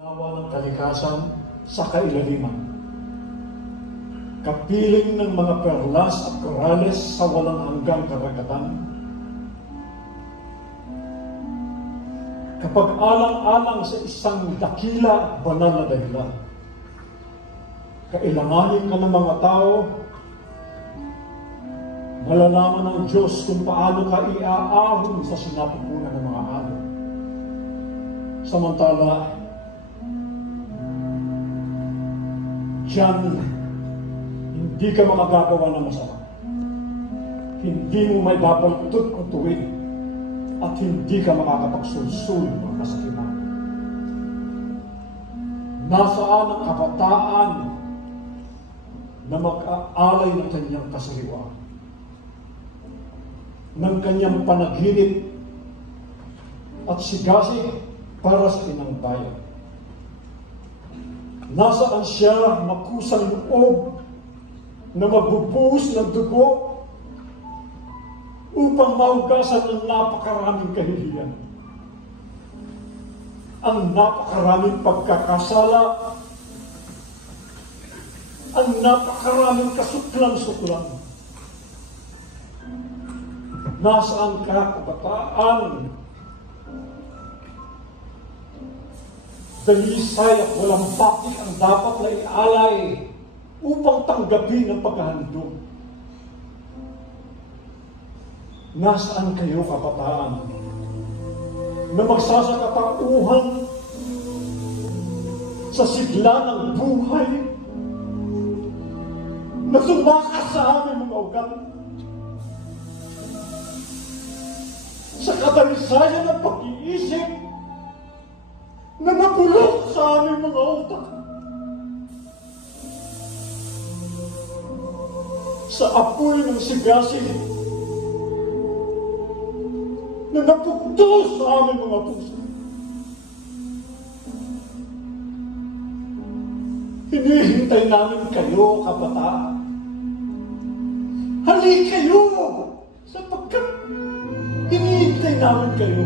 Nawa ng kalikasan sa kailaliman. Kapiling ng mga perlas at korales sa walang hanggang karagatan. Kapag alang-alang sa isang dakila at banal na dahilan, kailanganin ka ng mga tao, malalaman ng Diyos kung paano ka iaahon sa sinapupunan ng mga alon. Samantala, diyan, hindi ka makagagawa ng masama. Hindi mo may babaltot ang tuwid at hindi ka makakapagsulsul ng kasakiman. Nasaan ang kabataan na mag-aalay ng kanyang kasaliwaan, ng kanyang panaginip at sigasig para sa inang bayan? Nasaan siya makusang loob na magbubuhos ng dugo upang mahugasan ang napakaraming kahihiyan, ang napakaraming pagkakasala, ang napakaraming kasuklan-suklan? Nasaan ka, kabataan? Dalisay at walang bakit ang dapat na ialay upang tanggapin ang paghahandog. Nasaan kayo, kabataan, na magsasakatauhan sa sigla ng buhay na sumakas sa aming mga ugat, sa kadalisayan ng pag-iisip na nabulok sa aming mga utak, sa apoy ng sigasig na napugtos sa aming mga puso. Hinihintay namin kayo, kabataan. Hali kayo, sapagkat hinihintay namin kayo.